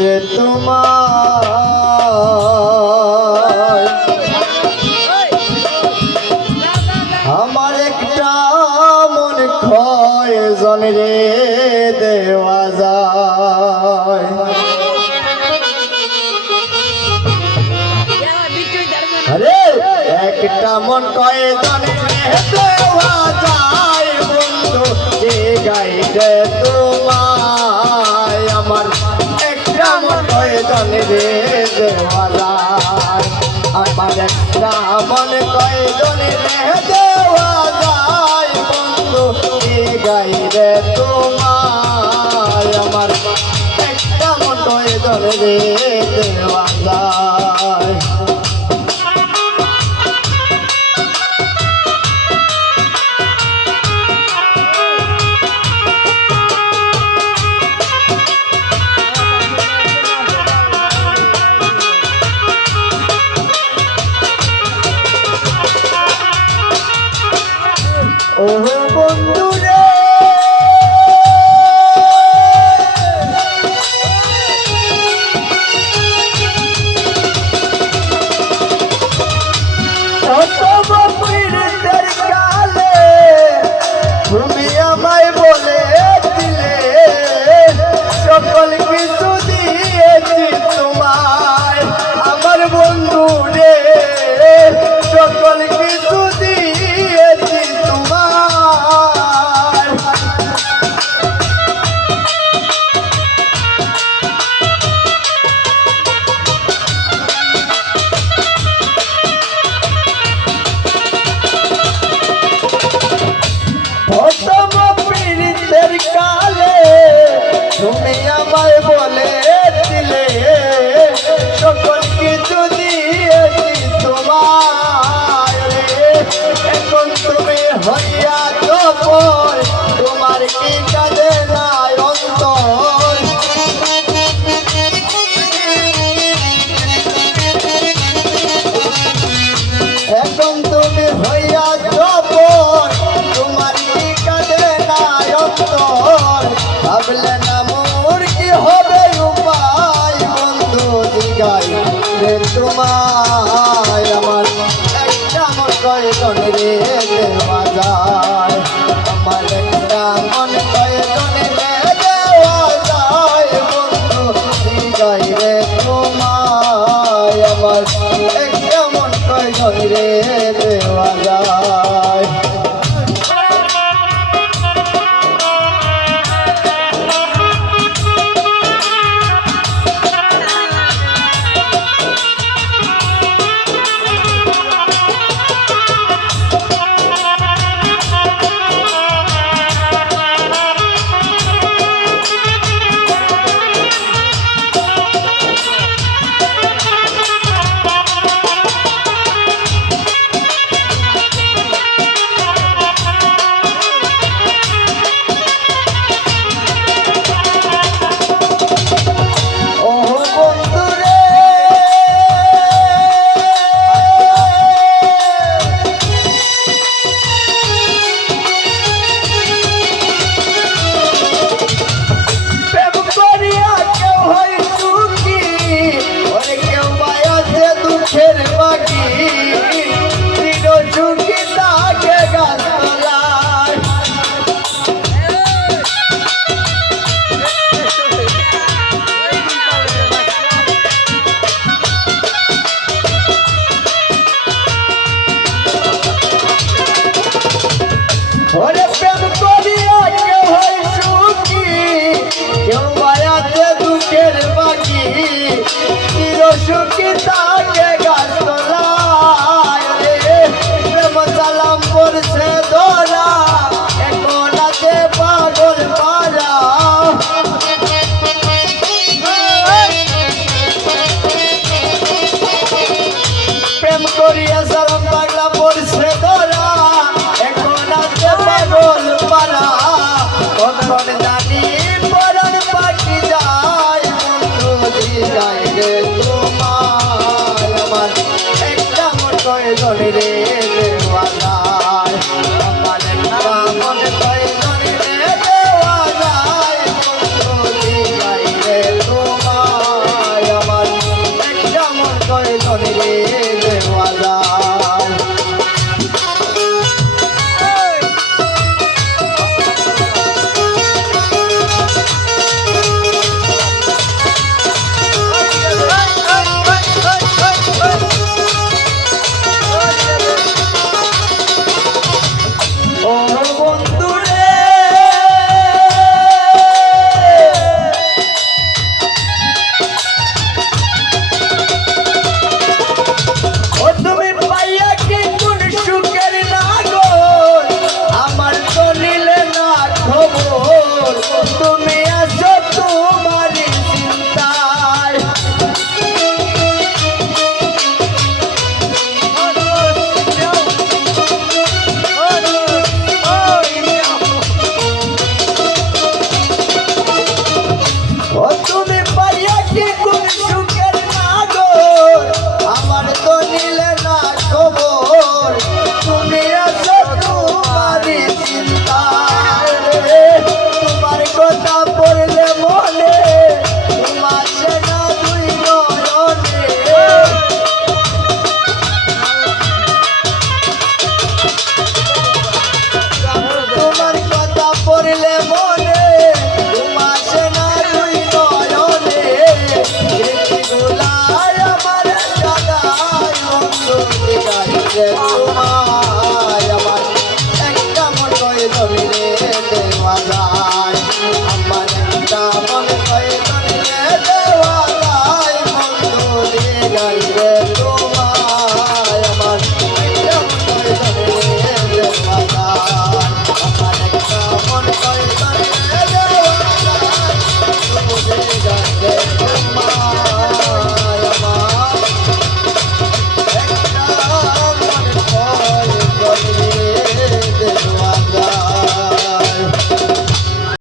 রে তোমার আমার একটা মন কয়জন রে দেওয়া যায় আরে একটা মন কয়জন রে দেওয়া যায় বন্ধু যে গাইডে তোমায় আমার একটা মন কয়জন রে দেওয়া যায় আমার একটা মন কয়জন রে দেওয়া যায় বন্ধু যে গাইডে তোমায় আমার একটা মন কয়জন রে দেওয়া যায় ও বন্ধু রে কালে তুমি আমায় বলে দিলে সকল কিছু দিয়েছি তোমায় আমার বন্ধু রে সকল কিছু দিয়েছি কালে তুমি আমায় বলে দিলে সকল কিছু দিয়েছি তোমায় এখন তুমি হইয়া তোর তোমার কি কাজে নাই অন্তর এখন তুমি হইয়া তোর তোমার কি কাজে নাই অন্তর ভাবলে না মোর কি হবে উপায় বন্ধু জিগাই রে তোমায় আমার একটা মন কয়জন রে দেওয়া যায় আমার একটা মন কয়জন রে দেওয়া যায় বন্ধু জিগাই রে তোমায় আমার একটা মন কয়জন রে দেওয়া যায় ওরে প্রেম করিয়া কেউ হয় সুখী কেউ মায়াতে দুঃখের বাকি চির সুখী